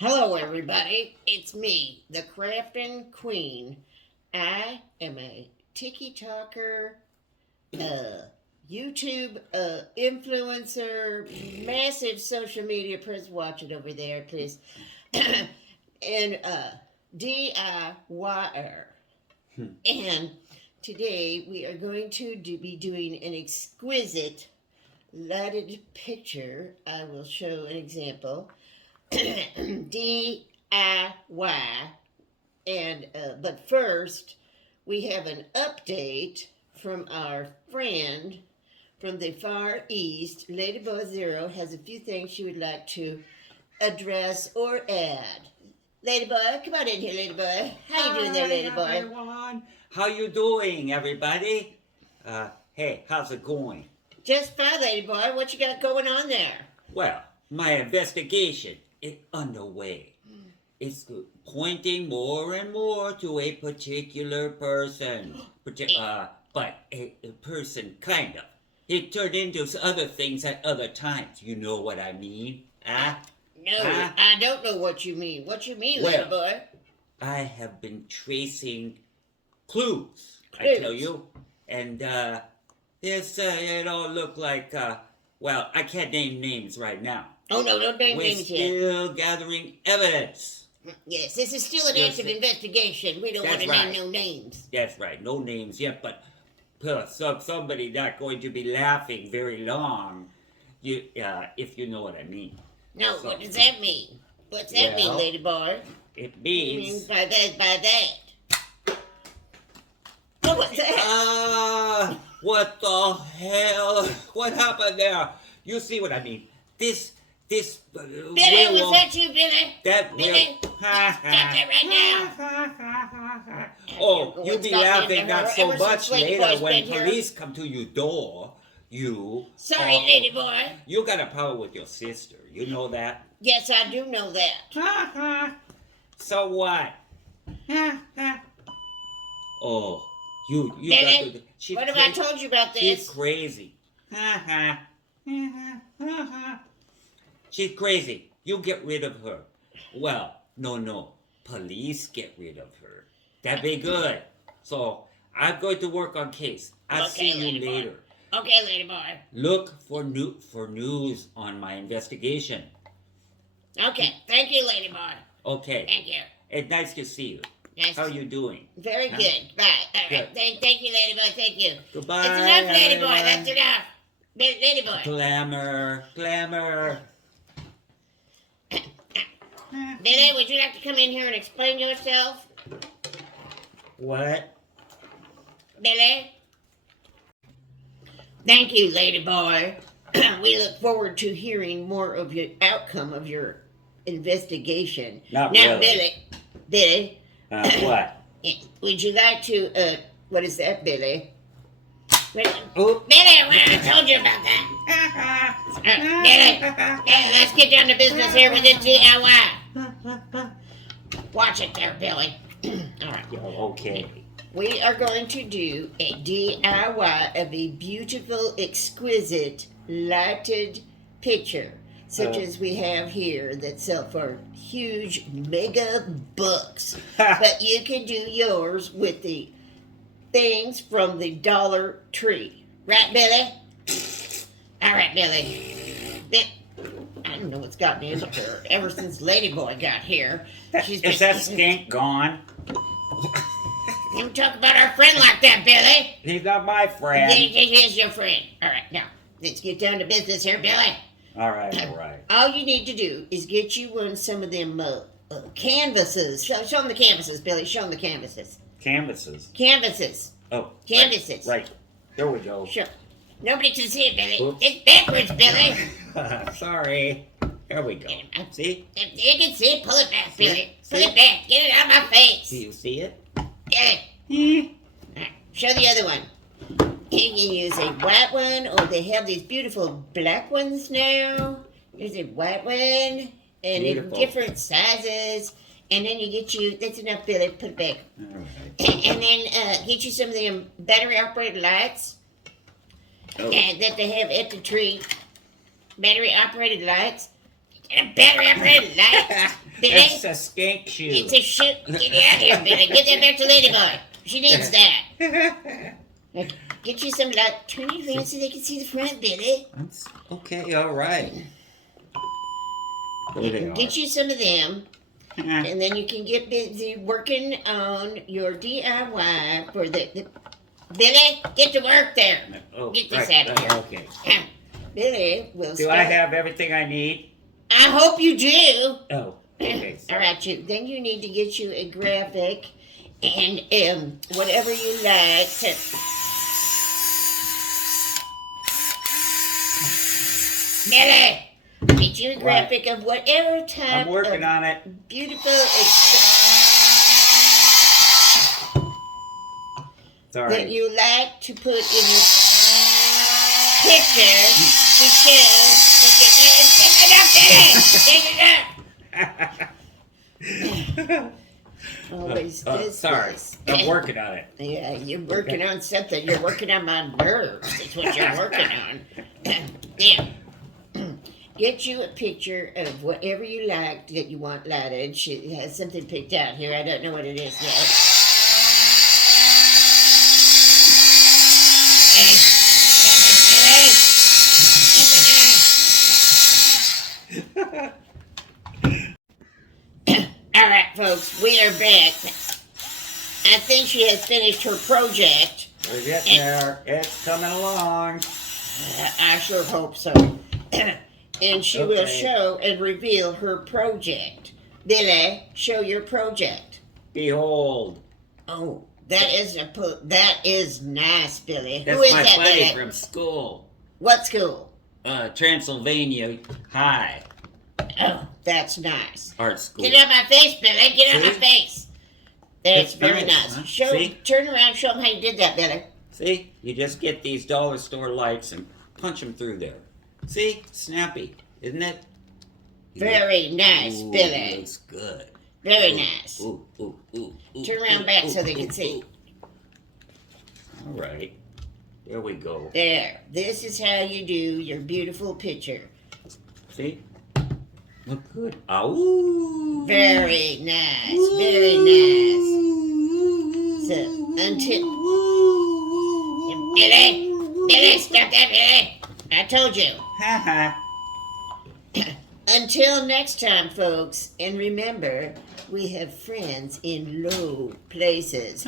Hello, everybody. It's me, the Crafting Queen. I am a TikToker, YouTube influencer, massive social media presence. Watch it over there, please. And DIYer. And today we are going to be doing an exquisite lighted picture. I will show an example. DIY. And but first, we have an update from our friend from the Far East. Ladyboy Zero has a few things she would like to address or add. Ladyboy, come on in here, Ladyboy. How you doing there, Ladyboy? Hi, everyone. How you doing, everybody? Hey, how's it going? Just fine, Ladyboy. What you got going on there? Well, my investigation is underway. It's pointing more and more to a particular person. But a person, kind of. It turned into other things at other times. You know what I mean? No, I don't know what you mean. What you mean, Ladyboy? I have been tracing clues, I tell you. And it all looked like, well, I can't name names right now. Oh, no, don't name names yet. We're still gathering evidence. Yes, this is still an active investigation. We don't want to name no names. That's right, no names yet, but somebody not going to be laughing very long, if you know what I mean. No, so, what does that mean? What's that mean, Ladyboy? It means... By that. What was that? What the hell? What happened there? You see what I mean? This Billy, was that you, Billy? That Billy, stop that right now. Oh, you'll be laughing not so much later when police come to your door. Sorry, Ladyboy. You got a power with your sister. You know that? Yes, I do know that. So what? Oh, you Billy, got to... What have I told you about this? She's crazy. She's crazy. You get rid of her. Well, no. Police get rid of her. That'd be good. So, I'm going to work on case. I'll see you later. Okay, Ladyboy. Look for news on my investigation. Okay. Thank you, Ladyboy. Okay. Thank you. It's nice to see you. Nice. How are you doing? Very good. Bye. All right. Thank you, Ladyboy. Thank you. Goodbye. It's enough, Ladyboy. That's enough. Ladyboy. Glamour. Billy, would you like to come in here and explain yourself? What? Billy? Thank you, Ladyboy. We look forward to hearing more of your outcome of your investigation. Not now, really. Billy. What? Would you like to, what is that, Billy? Oh. Billy, I told you about that. Billy, let's get down to business here with this DIY. Watch it there, Billy. All right. Okay. We are going to do a DIY of a beautiful, exquisite, lighted picture, such as we have here that sell for huge, mega bucks. But you can do yours with the things from the Dollar Tree. Right, Billy? All right, Billy. I don't know what's gotten into her ever since Ladyboy got here. Is that skink gone? Don't talk about our friend like that, Billy. He's not my friend. He is your friend. All right, now, let's get down to business here, Billy. All right. All you need to do is get you some of them canvases. Show them the canvases, Billy. Show them the canvases. Canvases. Oh. Canvases. Right. There we go. Sure. Nobody can see it, Billy. Oops. It's backwards, Billy. Sorry. There we go. See? You can see it. Pull it back, Billy. Pull it back. Get it out of my face. Do you see it? Get it. Right. Show the other one. You can use a white one, or they have these beautiful black ones now. There's a white one, and in different sizes. And then you get that's enough, Billy. Put it back. All right. And then get you some of them battery-operated lights that they have at the tree. Battery-operated lights. Battery-operated lights. Billy? It's a skink shoe. It's a shoe. Get out of here, Billy. Get that back to Ladybug. She needs that. Get you some light. Turn your around so they can see the front, Billy. Okay, all right. There they are. Get you some of them. And then you can get busy working on your DIY for the Billy, get to work there. Oh, Get this out of here. Okay. Billy will Do start. I have everything I need? I hope you do. Oh, okay. All right, you. Then you need to get you a graphic and whatever you like to. Billy, get you a graphic of whatever type I'm working on it. beautiful. Sorry. That you like to put in your picture to show that you're always this. Sorry. I'm working on it. Yeah, you're working on something. You're working on my nerves. That's what you're working on. Yeah. Get you a picture of whatever you like that you want lighted. She has something picked out here. I don't know what it is yet. Alright, folks, we are back. I think she has finished her project. We're getting there. It's coming along. I sure hope so. And she will show and reveal her project. Billy, show your project. Behold. Oh, that is nice, Billy. That's Who is my that, buddy Billy? from school. What school? Transylvania High. Oh, that's nice. Art school. Get out my face, Billy. Get out my face. That's very nice, nice. huh? Turn around, show them how you did that, Billy. See? You just get these dollar store lights and punch them through there. See? Snappy, isn't it? Very nice, Ooh, Billy. Looks good. Very nice. Ooh. Turn around back so they can see. All right. There we go. There. This is how you do your beautiful picture. See? Look good. Ow. Very nice. Very nice. So, until... Billy, stop that, Billy. I told you. Until next time, folks. And remember, we have friends in low places.